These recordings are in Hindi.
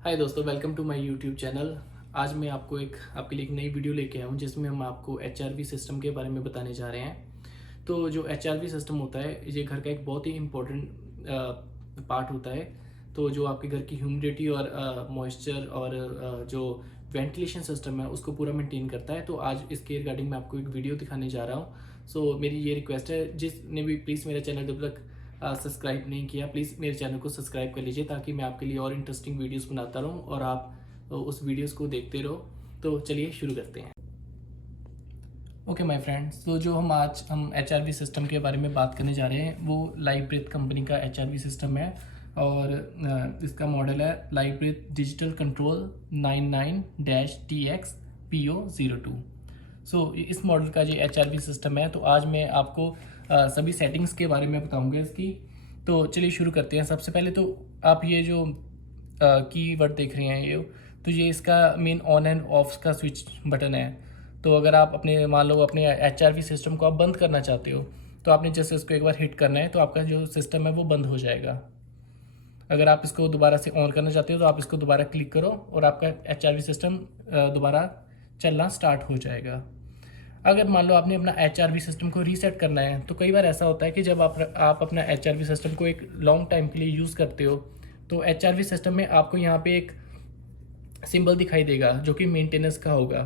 हाय दोस्तों, welcome to my YouTube channel. आज मैं आपके लिए एक नई वीडियो लेके आया हूँ जिसमें हम आपको एचआरवी सिस्टम के बारे में बताने जा रहे हैं। तो जो एचआरवी सिस्टम होता है ये घर का एक बहुत ही इम्पोर्टेंट पार्ट होता है। तो जो आपके घर की ह्यूमिडिटी और मॉइस्चर और जो वेंटिलेशन सिस्टम है उसको पूरा मेंटेन करता है। तो आज इसके रिगार्डिंग मैं आपको एक वीडियो दिखाने जा रहा हूँ। सो मेरी ये रिक्वेस्ट है, जिसने भी प्लीज़ मेरा चैनल जब तक सब्सक्राइब नहीं किया प्लीज़ मेरे चैनल को सब्सक्राइब कर लीजिए, ताकि मैं आपके लिए और इंटरेस्टिंग वीडियोस बनाता रहूं और आप उस वीडियोस को देखते रहो। तो चलिए शुरू करते हैं। ओके माय फ्रेंड्स, तो जो हम एच सिस्टम के बारे में बात करने जा रहे हैं वो लाइब्रेथ कंपनी का एच सिस्टम है। और इसका मॉडल है लाइब्रेथ डिजिटल कंट्रोल 99-TX-PO02। सो इस मॉडल का जो एच सिस्टम है, तो आज मैं आपको सभी सेटिंग्स के बारे में बताऊंगा इसकी। तो चलिए शुरू करते हैं। सबसे पहले तो आप ये जो कीवर्ड देख रहे हैं तो ये इसका मेन ऑन एंड ऑफ का स्विच बटन है। तो अगर आप मान लो अपने एच सिस्टम को आप बंद करना चाहते हो, तो आपने जैसे इसको एक बार हिट करना है तो आपका जो सिस्टम है वो बंद हो जाएगा। अगर आप इसको दोबारा से ऑन करना चाहते हो तो आप इसको दोबारा क्लिक करो और आपका एच सिस्टम दोबारा चलना स्टार्ट हो जाएगा। अगर मान लो आपने अपना एच सिस्टम को रीसेट करना है, तो कई बार ऐसा होता है कि जब आप अपना एच सिस्टम को एक लॉन्ग टाइम के लिए यूज़ करते हो, तो एच सिस्टम में आपको यहाँ पे एक सिंबल दिखाई देगा जो कि मेंटेनेंस का होगा।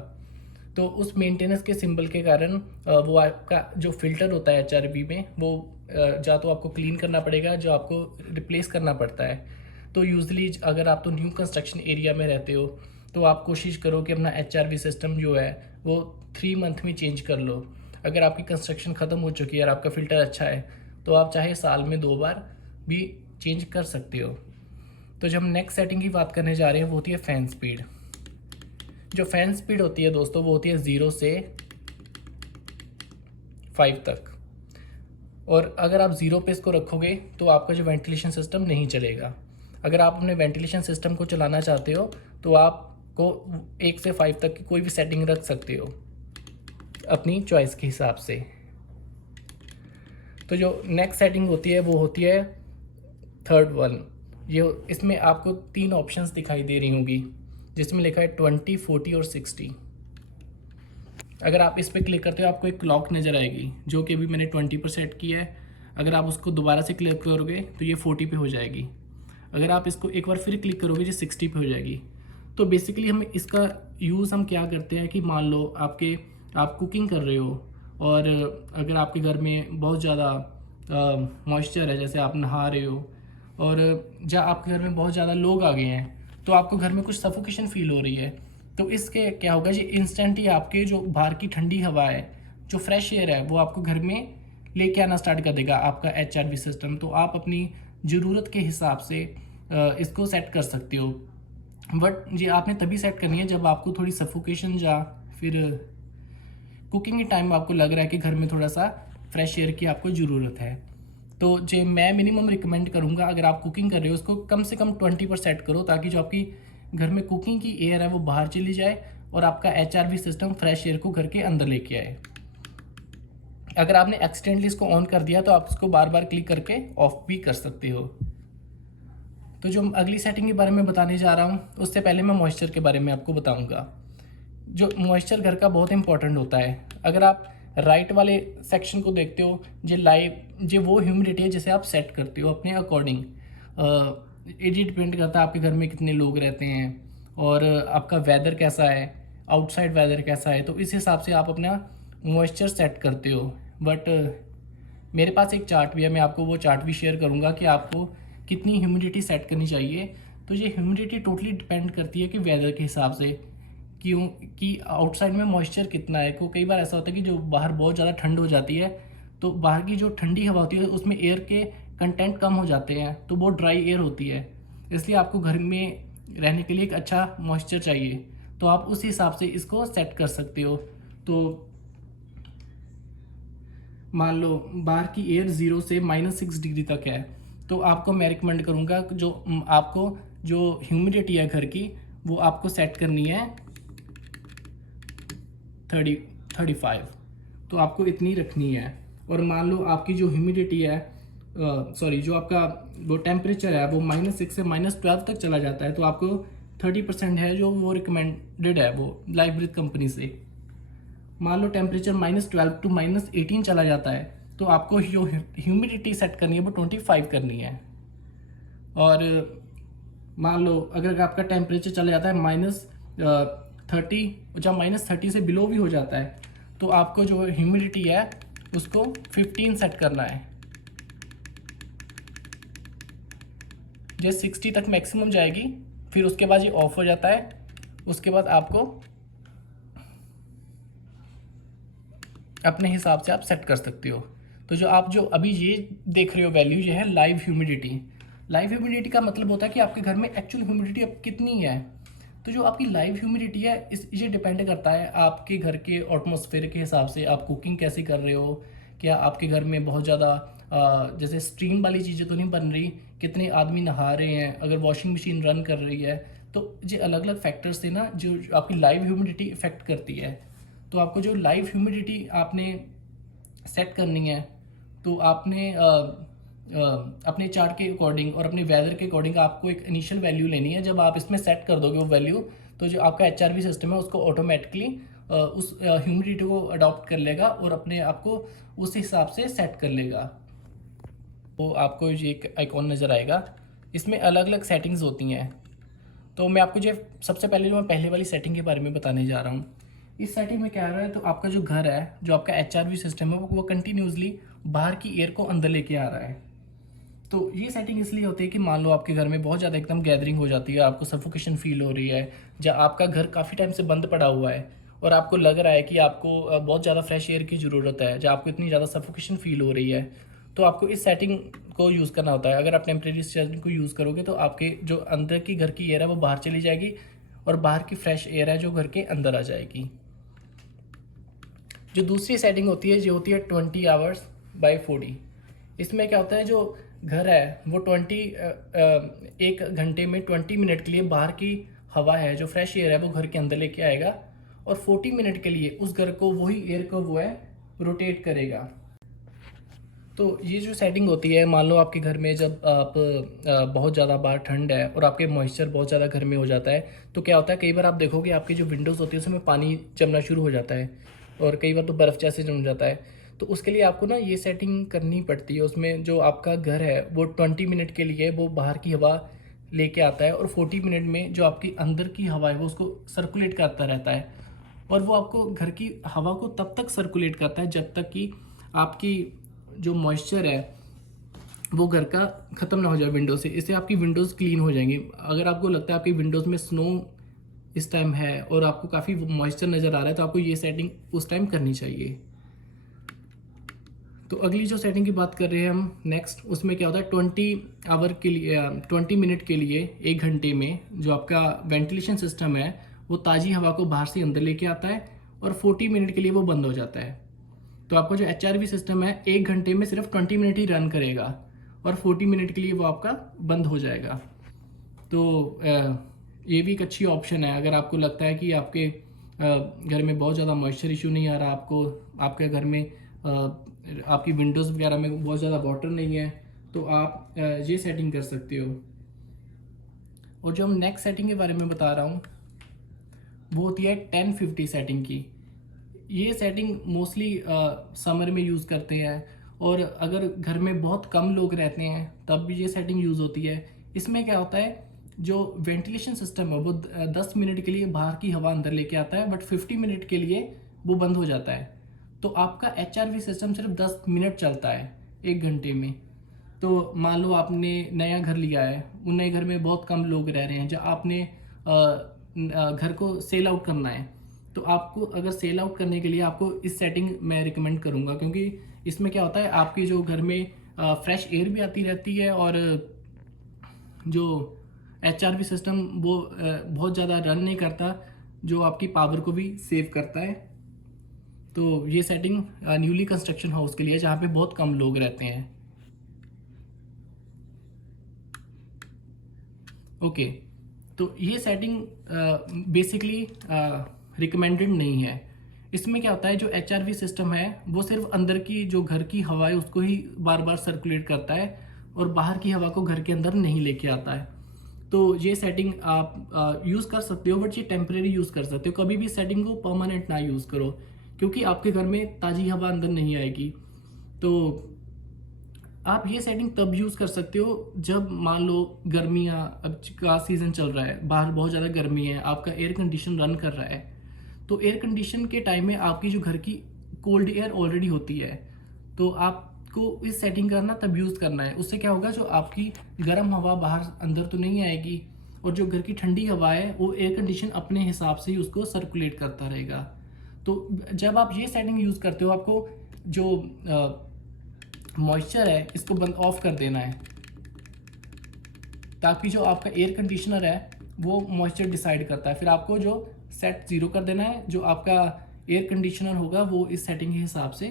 तो उस मेंटेनेंस के सिंबल के कारण वो आपका जो फिल्टर होता है एच में वो या तो आपको क्लीन करना पड़ेगा, जो आपको रिप्लेस करना पड़ता है। तो यूजली अगर आप तो न्यू कंस्ट्रक्शन एरिया में रहते हो तो आप कोशिश करो कि अपना एच सिस्टम जो है वो 3 मंथ में चेंज कर लो। अगर आपकी कंस्ट्रक्शन ख़त्म हो चुकी है और आपका फ़िल्टर अच्छा है तो आप चाहे साल में 2 बार भी चेंज कर सकते हो। तो जब हम नेक्स्ट सेटिंग की बात करने जा रहे हैं वो होती है फ़ैन स्पीड। जो फ़ैन स्पीड होती है दोस्तों वो होती है 0 से 5 तक। और अगर आप 0 पे इसको रखोगे तो आपका जो वेंटिलेशन सिस्टम नहीं चलेगा। अगर आप अपने वेंटिलेशन सिस्टम को चलाना चाहते हो तो आपको 1 से 5 तक की कोई भी सेटिंग रख सकते हो अपनी चॉइस के हिसाब से। तो जो नेक्स्ट सेटिंग होती है वो होती है थर्ड वन। ये इसमें आपको 3 ऑप्शंस दिखाई दे रही होंगी जिसमें लिखा है 20, 40 और 60। अगर आप इस पर क्लिक करते हो आपको एक क्लॉक नज़र आएगी जो कि अभी मैंने 20 पर सेट किया है। अगर आप उसको दोबारा से क्लिक करोगे तो ये 40 पे हो जाएगी। अगर आप इसको एक बार फिर क्लिक करोगे जो 60 पे हो जाएगी। तो बेसिकली हम इसका यूज़ हम क्या करते हैं कि मान लो आप कुकिंग कर रहे हो और अगर आपके घर में बहुत ज़्यादा मॉइस्चर है, जैसे आप नहा रहे हो और जब आपके घर में बहुत ज़्यादा लोग आ गए हैं तो आपको घर में कुछ सफोकेशन फील हो रही है, तो इसके क्या होगा जी, इंस्टेंट ही आपके जो बाहर की ठंडी हवा है, जो फ्रेश एयर है, वो आपको घर में लेके आना स्टार्ट कर देगा आपका एच सिस्टम। तो आप अपनी ज़रूरत के हिसाब से इसको सेट कर सकते हो। बट ये आपने तभी सेट करनी है जब आपको थोड़ी सफोकेशन या फिर कुकिंग के टाइम आपको लग रहा है कि घर में थोड़ा सा फ्रेश एयर की आपको ज़रूरत है। तो जो मैं मिनिमम रिकमेंड करूँगा, अगर आप कुकिंग कर रहे हो उसको कम से कम 20 पर सेट करो, ताकि जो आपकी घर में कुकिंग की एयर है वो बाहर चली जाए और आपका एच सिस्टम फ्रेश एयर को घर के अंदर लेके आए। अगर आपने एक्सीडेंटली इसको ऑन कर दिया तो आप इसको बार बार क्लिक करके ऑफ भी कर सकते हो। तो जो अगली सेटिंग के बारे में बताने जा रहा हूँ उससे पहले मैं मॉइस्चर के बारे में आपको बताऊँगा। जो मॉइस्चर घर का बहुत इंपॉर्टेंट होता है। अगर आप राइट वाले सेक्शन को देखते हो, जो वो ह्यूमिडिटी है जिसे आप सेट करते हो अपने अकॉर्डिंग। ये डिपेंड करता है आपके घर में कितने लोग रहते हैं और आपका वेदर कैसा है, आउटसाइड वेदर कैसा है, तो इस हिसाब से आप अपना मॉइस्चर सेट करते हो। बट मेरे पास एक चार्ट भी है, मैं आपको वो चार्ट भी शेयर करूँगा कि आपको कितनी ह्यूमिडिटी सेट करनी चाहिए। तो ये ह्यूमिडिटी टोटली डिपेंड करती है कि वेदर के हिसाब से, क्यों कि आउटसाइड में मॉइस्चर कितना है। को कई बार ऐसा होता है कि जो बाहर बहुत ज़्यादा ठंड हो जाती है तो बाहर की जो ठंडी हवा होती है उसमें एयर के कंटेंट कम हो जाते हैं, तो वो ड्राई एयर होती है। इसलिए आपको घर में रहने के लिए एक अच्छा मॉइस्चर चाहिए, तो आप उस हिसाब से इसको सेट कर सकते हो। तो मान लो बाहर की एयर 0 से -6 डिग्री तक है, तो आपको मैं रिकमेंड करूँगा जो आपको जो ह्यूमिडिटी है घर की वो आपको सेट करनी है 35। तो आपको इतनी रखनी है। और मान लो आपकी जो ह्यूमिडिटी है जो आपका वो टेम्परेचर है वो -6 से -12 तक चला जाता है, तो आपको 30% है जो वो रिकमेंडेड है वो लाइफ ब्रीथ कंपनी से। मान लो टेम्परेचर -12 टू -18 चला जाता है तो आपको जो ह्यूमिडिटी सेट करनी है वो 25 करनी है। और मान लो अगर आपका टेम्परेचर चला जाता है -30, जब -30 से बिलो भी हो जाता है तो आपको जो ह्यूमिडिटी है उसको 15 सेट करना है। जो 60 तक मैक्सिमम जाएगी, फिर उसके बाद ये ऑफ हो जाता है। उसके बाद आपको अपने हिसाब से आप सेट कर सकते हो। तो जो अभी ये देख रहे हो वैल्यू, ये है लाइव ह्यूमिडिटी। लाइव ह्यूमिडिटी का मतलब होता है कि आपके घर में एक्चुअल ह्यूमिडिटी अब कितनी है। तो जो आपकी लाइव ह्यूमिडिटी है ये डिपेंड करता है आपके घर के एटमॉस्फेयर के हिसाब से। आप कुकिंग कैसे कर रहे हो, क्या आपके घर में बहुत ज़्यादा जैसे स्ट्रीम वाली चीज़ें तो नहीं बन रही, कितने आदमी नहा रहे हैं, अगर वॉशिंग मशीन रन कर रही है, तो ये अलग अलग फैक्टर्स से ना जो आपकी लाइव ह्यूमिडिटी इफेक्ट करती है। तो आपको जो लाइव ह्यूमिडिटी आपने सेट करनी है तो आपने अपने चार्ट के अकॉर्डिंग और अपने वेदर के अकॉर्डिंग आपको एक इनिशियल वैल्यू लेनी है। जब आप इसमें सेट कर दोगे वो वैल्यू, तो जो आपका HRV सिस्टम है उसको ऑटोमेटिकली उस ह्यूमिडिटी को अडॉप्ट कर लेगा और अपने आप को उस हिसाब से सेट कर लेगा। तो आपको ये एक आइकॉन नज़र आएगा, इसमें अलग अलग सेटिंग्स होती हैं। तो मैं आपको जो सबसे पहले जो मैं पहले वाली सेटिंग के बारे में बताने जा रहा हूँ। इस सेटिंग में क्या आ रहा है, तो आपका जो घर है, जो आपका HRV सिस्टम है वो कंटिन्यूसली बाहर की एयर को अंदर लेके आ रहा है। तो ये सेटिंग इसलिए होती है कि मान लो आपके घर में बहुत ज़्यादा एकदम गैदरिंग हो जाती है, आपको सफोकेशन फील हो रही है, या आपका घर काफ़ी टाइम से बंद पड़ा हुआ है और आपको लग रहा है कि आपको बहुत ज़्यादा फ्रेश एयर की ज़रूरत है, या आपको इतनी ज़्यादा सफोकेशन फील हो रही है, तो आपको इस सेटिंग को यूज़ करना होता है। अगर आप टेम्परेरी सेटिंग को यूज़ करोगे तो आपके जो अंदर की घर की एयर है वो बाहर चली जाएगी और बाहर की फ्रेश एयर है जो घर के अंदर आ जाएगी। जो दूसरी सेटिंग होती है, जो होती है 20 आवर्स बाई 40। इसमें क्या होता है, जो घर है वो 1 घंटे में 20 मिनट के लिए बाहर की हवा है, जो फ्रेश एयर है वो घर के अंदर लेके आएगा, और 40 मिनट के लिए उस घर को, वही एयर को वो है रोटेट करेगा। तो ये जो सेटिंग होती है, मान लो आपके घर में जब आप बहुत ज़्यादा बाहर ठंड है और आपके मॉइस्चर बहुत ज़्यादा घर में हो जाता है, तो क्या होता है, कई बार आप देखोगे आपकी जो विंडोज़ होती है उसमें पानी जमना शुरू हो जाता है और कई बार तो बर्फ़ जैसे जम जाता है। तो उसके लिए आपको ना ये सेटिंग करनी पड़ती है। उसमें जो आपका घर है वो 20 मिनट के लिए वो बाहर की हवा लेके आता है और 40 मिनट में जो आपकी अंदर की हवा है वो उसको सर्कुलेट करता रहता है। और वो आपको घर की हवा को तब तक सर्कुलेट करता है जब तक कि आपकी जो मॉइस्चर है वो घर का ख़त्म ना हो जाए विंडो से। इससे आपकी विंडोज़ क्लीन हो जाएंगी। अगर आपको लगता है आपकी विंडोज़ में स्नो इस टाइम है और आपको काफ़ी मॉइस्चर नज़र आ रहा है, तो आपको ये सेटिंग उस टाइम करनी चाहिए। तो अगली जो सेटिंग की बात कर रहे हैं हम नेक्स्ट, उसमें क्या होता है, 20 मिनट के लिए 1 घंटे में जो आपका वेंटिलेशन सिस्टम है वो ताज़ी हवा को बाहर से अंदर लेके आता है और 40 मिनट के लिए वो बंद हो जाता है। तो आपका जो HRV सिस्टम है 1 घंटे में सिर्फ 20 मिनट ही रन करेगा और 40 मिनट के लिए वो आपका बंद हो जाएगा। तो ये भी एक अच्छी ऑप्शन है। अगर आपको लगता है कि आपके घर में बहुत ज़्यादा मॉइस्चर इशू नहीं आ रहा, आपके घर में आपकी विंडोज़ वगैरह में बहुत ज़्यादा वाटर नहीं है, तो आप ये सेटिंग कर सकते हो। और जो हम नेक्स्ट सेटिंग के बारे में बता रहा हूँ वो होती है 10-50 सेटिंग की। ये सेटिंग मोस्टली समर में यूज़ करते हैं, और अगर घर में बहुत कम लोग रहते हैं तब भी ये सेटिंग यूज़ होती है। इसमें क्या होता है, जो वेंटिलेशन सिस्टम है वो 10 मिनट के लिए बाहर की हवा अंदर लेके आता है, बट 50 मिनट के लिए वो बंद हो जाता है। तो आपका HRV सिस्टम सिर्फ 10 मिनट चलता है 1 घंटे में। तो मान लो आपने नया घर लिया है, उन नए घर में बहुत कम लोग रह रहे हैं, जब आपने घर को सेल आउट करना है, तो आपको अगर सेल आउट करने के लिए आपको इस सेटिंग मैं रिकमेंड करूँगा, क्योंकि इसमें क्या होता है, आपकी जो घर में फ्रेश एयर भी आती रहती है और जो HRV सिस्टम वो बहुत ज़्यादा रन नहीं करता, जो आपकी पावर को भी सेव करता है। तो ये सेटिंग न्यूली कंस्ट्रक्शन हाउस के लिए, जहाँ पे बहुत कम लोग रहते हैं। ओके, तो ये सेटिंग बेसिकली रिकमेंडेड नहीं है। इसमें क्या होता है, जो HRV सिस्टम है वो सिर्फ अंदर की जो घर की हवा है उसको ही बार बार सर्कुलेट करता है और बाहर की हवा को घर के अंदर नहीं लेके आता है। तो ये सेटिंग आप यूज़ कर सकते हो, बट ये टेम्परेरी यूज़ कर सकते हो। कभी भी सेटिंग को परमानेंट ना यूज़ करो, क्योंकि आपके घर में ताज़ी हवा अंदर नहीं आएगी। तो आप ये सेटिंग तब यूज़ कर सकते हो जब मान लो गर्मियाँ अब का सीज़न चल रहा है, बाहर बहुत ज़्यादा गर्मी है, आपका एयर कंडीशन रन कर रहा है। तो एयर कंडीशन के टाइम में आपकी जो घर की कोल्ड एयर ऑलरेडी होती है, तो आपको इस सेटिंग करना तब यूज़ करना है। उससे क्या होगा, जो आपकी गर्म हवा बाहर अंदर तो नहीं आएगी, और जो घर की ठंडी हवा है वो एयर कंडीशन अपने हिसाब से ही उसको सर्कुलेट करता रहेगा। तो जब आप ये सेटिंग यूज़ करते हो, आपको जो मॉइस्चर है इसको बंद ऑफ कर देना है, ताकि जो आपका एयर कंडीशनर है वो मॉइस्चर डिसाइड करता है। फिर आपको जो सेट 0 कर देना है, जो आपका एयर कंडीशनर होगा वो इस सेटिंग के हिसाब से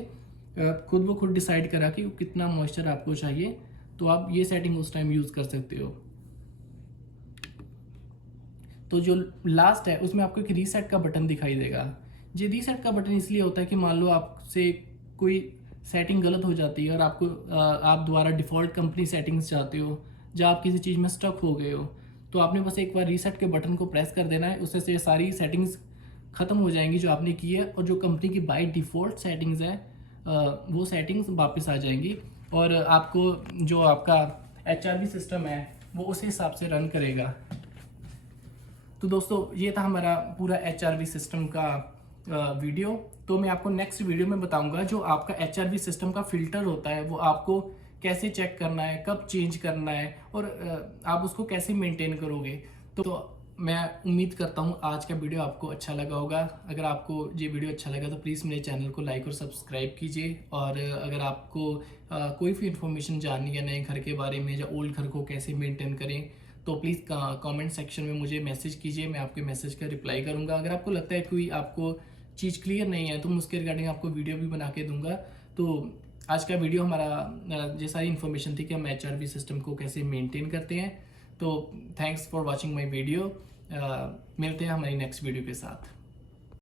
खुद ब खुद डिसाइड करा कि कितना मॉइस्चर आपको चाहिए। तो आप ये सेटिंग उस टाइम यूज़ कर सकते हो। तो जो लास्ट है उसमें आपको एक रीसेट का बटन दिखाई देगा। ये रीसेट का बटन इसलिए होता है कि मान लो आपसे कोई सेटिंग गलत हो जाती है और आप दोबारा डिफ़ॉल्ट कंपनी सेटिंग्स चाहते हो, जहाँ आप किसी चीज़ में स्टक हो गए हो, तो आपने बस एक बार रीसेट के बटन को प्रेस कर देना है। उससे से सारी सेटिंग्स ख़त्म हो जाएंगी जो आपने की है, और जो कंपनी की बाय डिफ़ॉल्ट सेटिंग्स है वो सेटिंग्स वापस आ जाएंगी, और आपको जो आपका HRV सिस्टम है वो उस हिसाब से रन करेगा। तो दोस्तों ये था हमारा पूरा HRV सिस्टम का वीडियो। तो मैं आपको नेक्स्ट वीडियो में बताऊंगा जो आपका HRV सिस्टम का फ़िल्टर होता है वो आपको कैसे चेक करना है, कब चेंज करना है, और आप उसको कैसे मेंटेन करोगे। तो मैं उम्मीद करता हूँ आज का वीडियो आपको अच्छा लगा होगा। अगर आपको ये वीडियो अच्छा लगा तो प्लीज़ मेरे चैनल को लाइक और सब्सक्राइब कीजिए। और अगर आपको कोई भी इन्फॉर्मेशन जाननी है नए घर के बारे में, या ओल्ड घर को कैसे मेंटेन करें, तो प्लीज़ कमेंट सेक्शन में मुझे मैसेज कीजिए, मैं आपके मैसेज का रिप्लाई करूँगा। अगर आपको लगता है कोई आपको चीज़ क्लियर नहीं है तो मैं उसके रिगार्डिंग आपको वीडियो भी बना के दूंगा। तो आज का वीडियो हमारा ये सारी इन्फॉर्मेशन थी कि हम HRV सिस्टम को कैसे मेंटेन करते हैं। तो thanks for watching my video. मिलते हैं हमारी नेक्स्ट वीडियो के साथ।